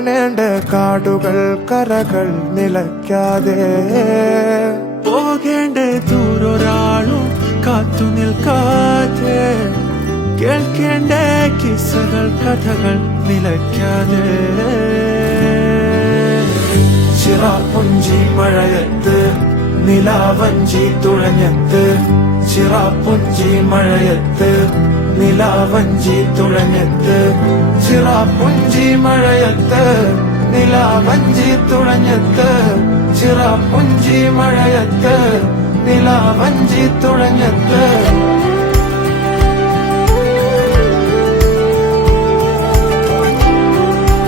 കാണേണ്ട കാടുകൾ കരകൾ നിലയ്ക്കാതെ പോകേണ്ട ദൂരൊരാളും കാത്തു നിൽക്കാതെ കേൾക്കേണ്ട കിസ്സകൾ കഥകൾ നിലയ്ക്കാതെ ചിറാപ്പുഞ്ചി മഴയത്ത് നിലാവഞ്ചി തുഴഞ്ഞത്ത് ചിറാപ്പുഞ്ചി മഴയത്ത് നിലാവഞ്ചി തുഴഞ്ഞത്ത് ചിറാപ്പുഞ്ചി മഴയത്ത് നിലാവഞ്ചി തുഴഞ്ഞത്ത് ചിറാപ്പുഞ്ചി മഴയത്ത് നിലാവഞ്ചി തുഴഞ്ഞത്ത്